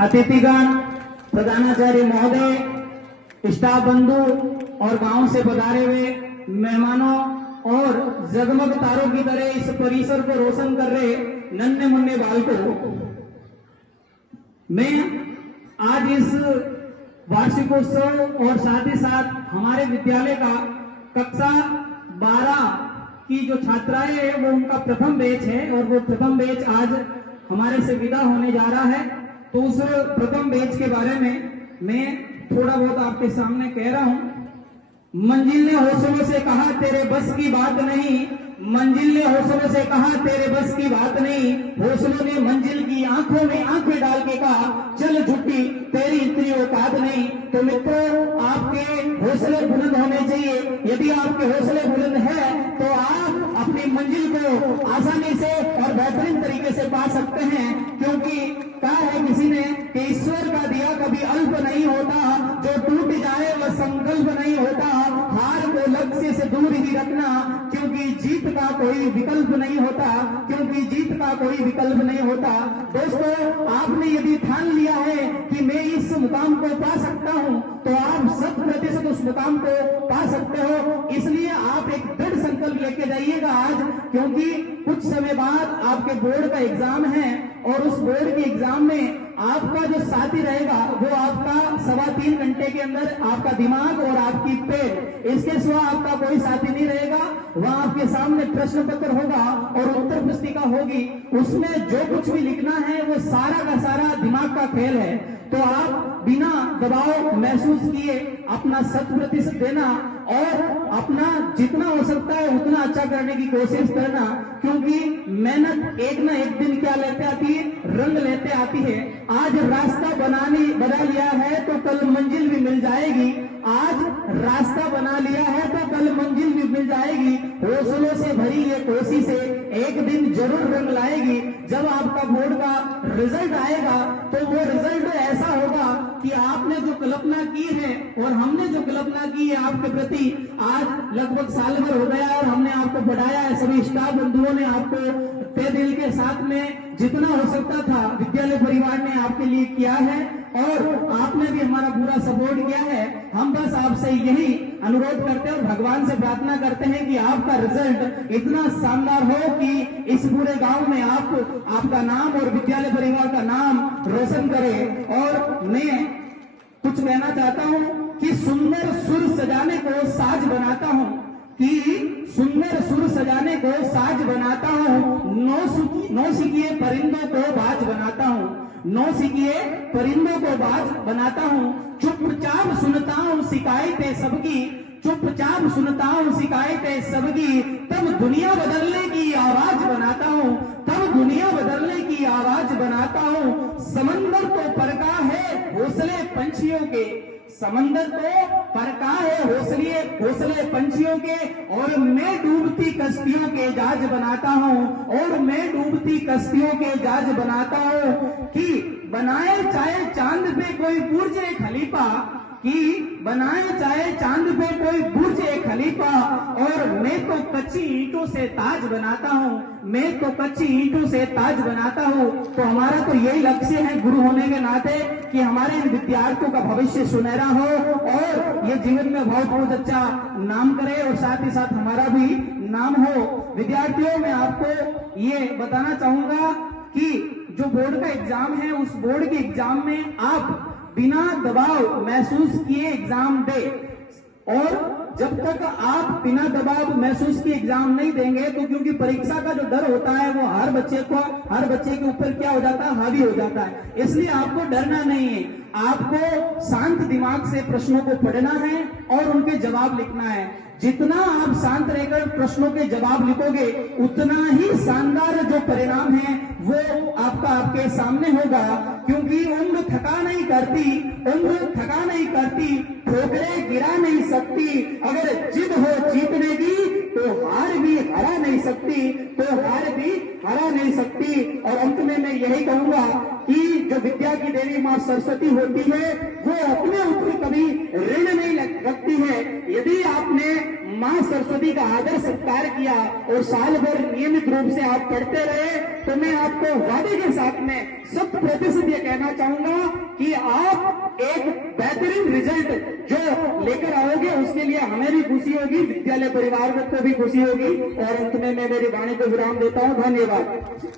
अतिथिगण, प्रधानाचार्य महोदय, स्टाफ बंधु और गांव से पधारे हुए मेहमानों और जगमग तारों की तरह इस परिसर को रोशन कर रहे नन्हे मुन्ने बालकों, मैं आज इस वार्षिकोत्सव और साथ ही साथ हमारे विद्यालय का कक्षा 12 की जो छात्राएं हैं वो उनका प्रथम बैच है और वो प्रथम बैच आज हमारे से विदा होने जा रहा है। तो उस प्रथम बैच के बारे में मैं थोड़ा बहुत आपके सामने कह रहा हूं। मंजिल ने हौसलों से कहा तेरे बस की बात नहीं, मंजिल ने हौसलों से कहा तेरे बस की बात नहीं, हौसलों ने मंजिल की आंखों में आंखें डाल के कहा चल झुट्टी तेरी इतनी औकात नहीं। तो मित्रों, आपके हौसले बुलंद होने चाहिए। यदि आपके हौसले बुलंद है तो आप अपनी मंजिल को आसानी से और बेहतरीन तरीके से पा सकते हैं, क्योंकि कहा है किसी ने कि ईश्वर का दिया कभी अल्प नहीं होता, जो टूट जाए वह संकल्प नहीं होता, हार को लक्ष्य से दूर ही रखना, क्योंकि जीत का कोई विकल्प नहीं होता, क्योंकि जीत का कोई विकल्प नहीं होता। दोस्तों, आपने यदि ठान लिया है कि मैं इस मुकाम को पा सकता हूं, तो आप 100% उस मुकाम को पा सकते हो। इसलिए आप एक दृढ़ संकल्प लेके जाइएगा आज, क्योंकि कुछ समय बाद आपके बोर्ड का एग्जाम है और उस बोर्ड के एग्जाम में आपका जो साथी रहेगा वो आपका 3.25 घंटे के अंदर आपका दिमाग और आपकी पेन, इसके सिवा आपका कोई साथी नहीं रहेगा। वहां आपके सामने प्रश्न पत्र होगा और उत्तर पुस्तिका होगी, उसमें जो कुछ भी लिखना है वो सारा का सारा दिमाग का खेल है। तो आप बिना दबाव महसूस किए अपना 100% देना और अपना जितना हो सकता है उतना अच्छा करने की कोशिश करना, क्योंकि मेहनत एक ना एक दिन क्या लेते आती है, रंग लेते आती है। आज रास्ता बना लिया है तो कल मंजिल भी मिल जाएगी, आज रास्ता बना लिया है तो कल मंजिल भी मिल जाएगी। हौसलों से भरी ये कोशिश एक दिन जरूर रंग लाएगी। जब आपका बोर्ड का रिजल्ट आएगा तो वो रिजल्ट ऐसा होगा कि आपने जो कल्पना की है और हमने जो कल्पना की है आपके प्रति, आज लगभग साल भर हो गया और हमने आपको बढ़ाया है। सभी स्टाफ बंधुओं ने आपको तहे दिल के साथ में जितना हो सकता था विद्यालय परिवार ने आपके लिए किया है और आपने भी हमारा पूरा सपोर्ट किया है। हम बस आपसे यही अनुरोध करते हैं और भगवान से प्रार्थना करते हैं कि आपका रिजल्ट इतना शानदार हो कि इस पूरे गांव में आपका नाम और विद्यालय परिवार का नाम रोशन करे। और मैं कुछ कहना चाहता हूं कि सुंदर सुर सजाने को साज बनाता हूं, कि सुंदर सुर सजाने को साज बनाता हूं, नौ सिकिए परिंदों को बाज बनाता हूं, नौ सिकिए परिंदों को बाज बनाता हूं, चुपचाप सुनता हूं शिकायतें सबकी, चुपचाप सुनता हूं शिकायतें सबकी, तब दुनिया बदलने की आवाज बनाता हूं, तब दुनिया बदलने की आवाज बनाता हूं। समंदर को परका है हौसले पंछियों के, समंदर को परका है हौसले पंछियों के, और मैं डूबती कश्तियों के जहाज बनाता हूं, और मैं डूबती कश्तियों के जहाज बनाता हूं। कि बनाए चाहे चांद पे कोई बुर्ज खलीफा, कि बनाए चाहे चांद पे कोई बुर्ज खलीफा, और मैं तो कच्ची ईंटों से ताज बनाता हूं, मैं तो कच्ची ईंटों से ताज बनाता हूं। तो हमारा तो यही लक्ष्य है गुरु होने के नाते कि हमारे इन विद्यार्थियों का भविष्य सुनहरा हो और ये जीवन में बहुत अच्छा नाम करे और साथ ही साथ हमारा भी नाम हो। विद्यार्थियों, मैं आपको ये बताना चाहूंगा कि जो बोर्ड का एग्जाम है उस बोर्ड के एग्जाम में आप बिना दबाव महसूस किए एग्जाम दे, और जब तक आप बिना दबाव महसूस किए एग्जाम नहीं देंगे तो क्योंकि परीक्षा का जो डर होता है वो हर बच्चे के ऊपर क्या हो जाता है, हावी हो जाता है। इसलिए आपको डरना नहीं है, आपको शांत दिमाग से प्रश्नों को पढ़ना है और उनके जवाब लिखना है। जितना आप शांत रहकर प्रश्नों के जवाब लिखोगे उतना ही शानदार जो परिणाम है वो आपके सामने होगा, क्योंकि उम्र थका नहीं करती, ठोकरें गिरा नहीं सकती, अगर जिद हो जीतने की तो हार भी हरा नहीं सकती, और अंत में मैं यही कहूंगा कि जो विद्या की देवी मां सरस्वती होती है वो अपने ऊपर कभी ऋण नहीं रखती है। यदि आपने मां सरस्वती का आदर सत्कार किया और साल भर नियमित रूप से आप पढ़ते रहे तो मैं आपको वादे के साथ में 100% ये कहना चाहूंगा कि आप एक बेहतरीन रिजल्ट जो लेकर आओगे उसके लिए हमें भी खुशी होगी, विद्यालय परिवार को भी खुशी होगी। और अंत में मैं मेरी वाणी को विराम देता हूं। धन्यवाद।